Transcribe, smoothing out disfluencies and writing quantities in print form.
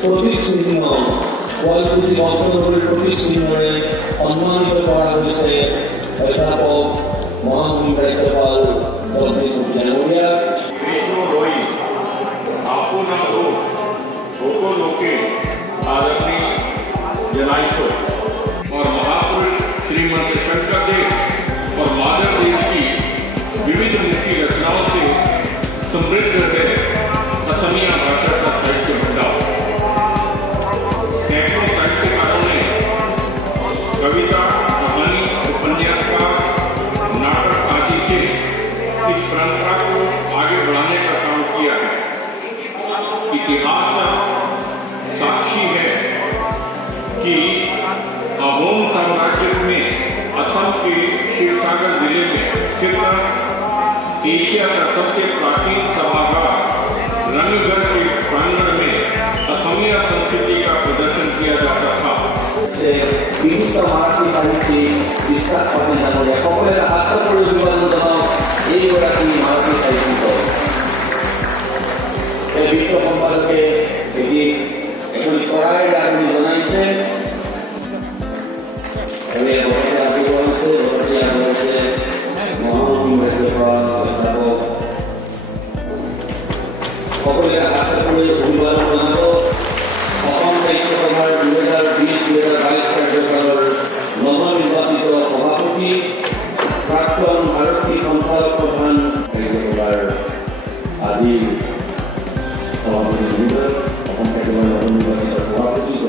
প্ৰতিচিহ্ন শুৱালকুছি অঞ্চলটোৰ প্ৰতিচিহ্নৰে সন্মানিত কৰা হৈছে অধ্যাপক মহামহিম ৰাজ্যপাল জগদীশ ডাঙৰীয়া। কৃষ্ণ হৈ আপোনাৰ সকলোকে आदरणीय जनाइशो और महापुरुष श्रीमंत शंकर देव और माधव देव की विविध मुखी रचनाओं से समृद्ध है असमिया भाषा का साहित्य भंडार। सैकड़ों साहित्यकारों ने कविता, कहानी, उपन्यासकार, नाटक आदि से इस परंपरा को आगे बढ़ाने का काम किया है। इतिहास साक्षी है कि अहोम साम्राज्य में असम के शिवसागर जिले में स्थित एशिया का सबसे प्राचीन सभागार रणगढ़ के प्रांगण में असमिया संस्कृति का प्रदर्शन किया जाता था। বিশিষ্ট মাৰাঠী সাহিত্যিক বিশ্বাস পাতি ডাঙৰীয়া সকলে আশা কৰি অভিবাদন জনাওঁ এইগৰাকী মাৰাঠী সাহিত্যিকক। এই বিত্ত সম্পাদকে এটি এখন কৰাইৰ আগমন জনাইছে। মহামহিম ৰাজ্যপাল অধ্যাপক সকলে আশা কৰি অভিবাদন জনাব। অসম সাহিত্য সভাৰ 2020-2022 কাৰ্যকালৰ নৱনিৰ্বাচিত সভাপতি প্ৰাক্তন আৰক্ষী সঞ্চালক প্ৰধান ৰাজ্যসভাৰ আজিৰ সভাপতি অসম সাহিত্য সভাৰ নৱনিৰ্বাচিত সভাপতি